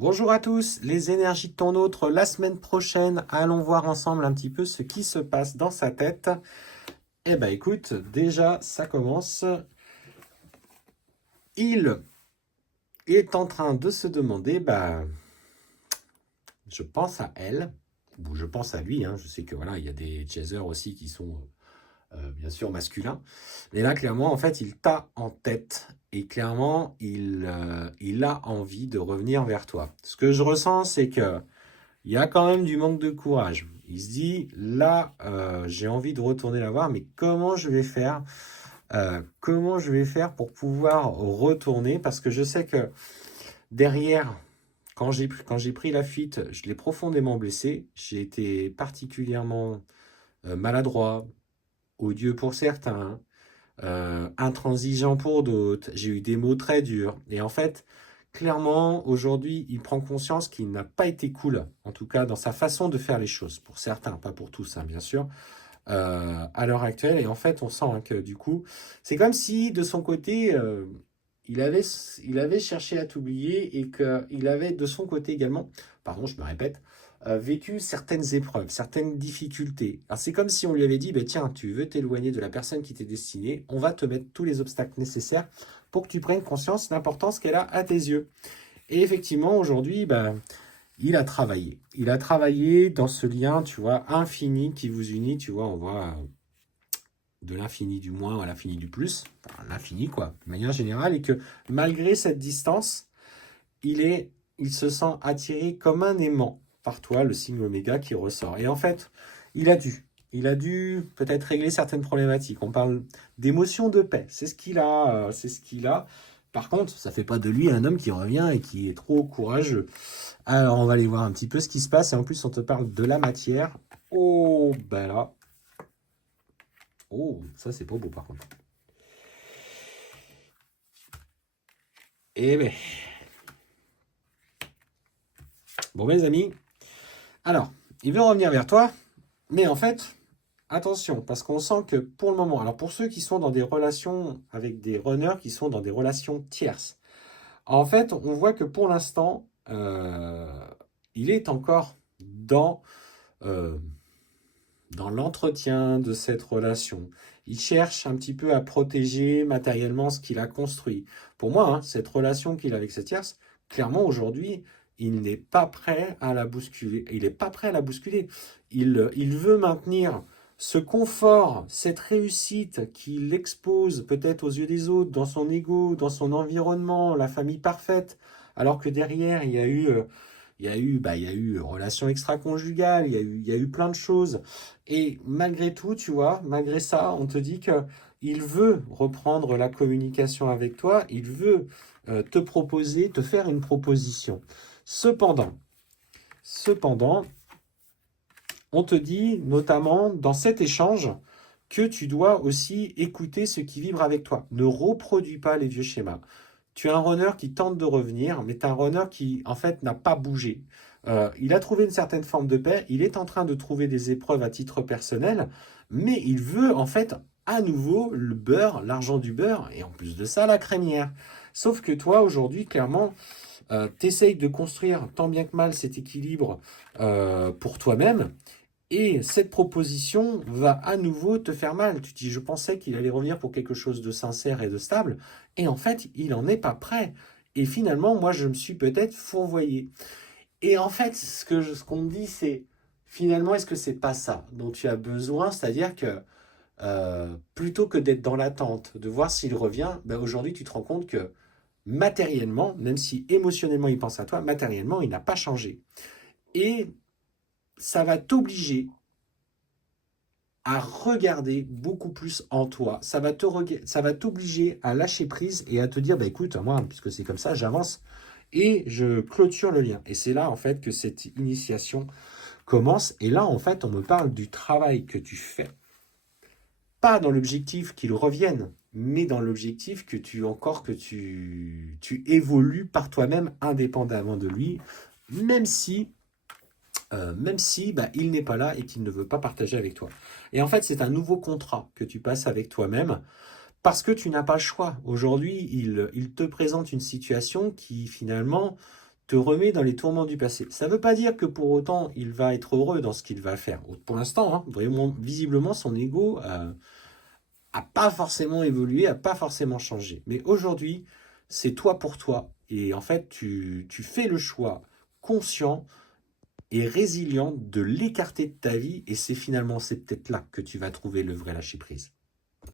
Bonjour à tous, les énergies de ton autre. La semaine prochaine, allons voir ensemble un petit peu ce qui se passe dans sa tête. Eh ben écoute, déjà ça commence. Il est en train de se demander, je pense à elle, ou je pense à lui, hein. Je sais que voilà, il y a des chasers aussi qui sont bien sûr masculins. Mais là, clairement, en fait, il t'a en tête et clairement, il a envie de revenir vers toi. Ce que je ressens, c'est que il y a quand même du manque de courage. Il se dit, là, j'ai envie de retourner la voir, mais comment je vais faire? Comment je vais faire pour pouvoir retourner? Parce que je sais que derrière, quand j'ai pris la fuite, je l'ai profondément blessé. J'ai été particulièrement maladroit, odieux pour certains, intransigeant pour d'autres. J'ai eu des mots très durs. Et en fait, clairement, aujourd'hui, il prend conscience qu'il n'a pas été cool, en tout cas dans sa façon de faire les choses. Pour certains, pas pour tous, hein, bien sûr, à l'heure actuelle. Et en fait, on sent hein, que du coup, c'est comme si de son côté, il avait, il avait cherché à t'oublier et qu'il avait de son côté également, pardon, je me répète, vécu certaines épreuves, certaines difficultés. Alors c'est comme si on lui avait dit, tiens, tu veux t'éloigner de la personne qui t'est destinée, on va te mettre tous les obstacles nécessaires pour que tu prennes conscience de l'importance qu'elle a à tes yeux. Et effectivement, aujourd'hui, il a travaillé. Il a travaillé dans ce lien, tu vois, infini qui vous unit, tu vois, on voit de l'infini du moins à l'infini du plus, enfin, l'infini quoi, de manière générale, et que malgré cette distance, il se sent attiré comme un aimant par toi, le signe oméga qui ressort. Et en fait, il a dû peut-être régler certaines problématiques. On parle d'émotion de paix, c'est ce qu'il a, c'est ce qu'il a. Par contre, ça fait pas de lui un homme qui revient et qui est trop courageux. Alors, on va aller voir un petit peu ce qui se passe. Et en plus, on te parle de la matière. Oh, ben là. Oh, ça, c'est pas beau, par contre. Eh ben, bon, mes amis. Alors, il veut revenir vers toi. Mais en fait, attention, parce qu'on sent que pour le moment, alors pour ceux qui sont dans des relations avec des runners qui sont dans des relations tierces, en fait, on voit que pour l'instant, il est encore euh, dans l'entretien de cette relation. Il cherche un petit peu à protéger matériellement ce qu'il a construit. Pour moi, hein, cette relation qu'il a avec cette tierce, clairement aujourd'hui, il n'est pas prêt à la bousculer. Il n'est pas prêt à la bousculer. Il veut maintenir ce confort, cette réussite qu'il expose peut-être aux yeux des autres, dans son ego, dans son environnement, la famille parfaite, alors que derrière, il y a eu relations extra-conjugales, il y a eu plein de choses. Et malgré tout, tu vois, malgré ça, on te dit que il veut reprendre la communication avec toi, il veut te proposer, te faire une proposition. Cependant, on te dit notamment dans cet échange que tu dois aussi écouter ce qui vibre avec toi. Ne reproduis pas les vieux schémas. Tu as un runner qui tente de revenir, mais tu as un runner qui, en fait, n'a pas bougé. Il a trouvé une certaine forme de paix, il est en train de trouver des épreuves à titre personnel, mais il veut, en fait, à nouveau le beurre, l'argent du beurre, et en plus de ça, la crémière. Sauf que toi, aujourd'hui, clairement, tu essayes de construire tant bien que mal cet équilibre pour toi-même, et cette proposition va à nouveau te faire mal. Tu te dis, je pensais qu'il allait revenir pour quelque chose de sincère et de stable, et en fait, il n'en est pas prêt. Et finalement, moi, je me suis peut-être fourvoyé. Et en fait, ce qu'on me dit, c'est finalement, est-ce que c'est pas ça dont tu as besoin? C'est-à-dire que plutôt que d'être dans l'attente, de voir s'il revient, aujourd'hui, tu te rends compte que matériellement, même si émotionnellement il pense à toi, matériellement, il n'a pas changé. Et ça va t'obliger à regarder beaucoup plus en toi. Ça va t'obliger à lâcher prise et à te dire, écoute, moi, puisque c'est comme ça, j'avance et je clôture le lien. Et c'est là, en fait, que cette initiation commence. Et là, en fait, on me parle du travail que tu fais. Pas dans l'objectif qu'il revienne, mais dans l'objectif que tu évolues par toi-même indépendamment de lui, même si il n'est pas là et qu'il ne veut pas partager avec toi. Et en fait, c'est un nouveau contrat que tu passes avec toi-même parce que tu n'as pas le choix. Aujourd'hui, il te présente une situation qui finalement te remet dans les tourments du passé. Ça ne veut pas dire que pour autant, il va être heureux dans ce qu'il va faire. Pour l'instant, hein, vraiment, visiblement, son ego a pas forcément évolué, a pas forcément changé. Mais aujourd'hui, c'est toi pour toi. Et en fait, tu fais le choix conscient et résilient de l'écarter de ta vie. Et c'est finalement, c'est peut-être là que tu vas trouver le vrai lâcher-prise.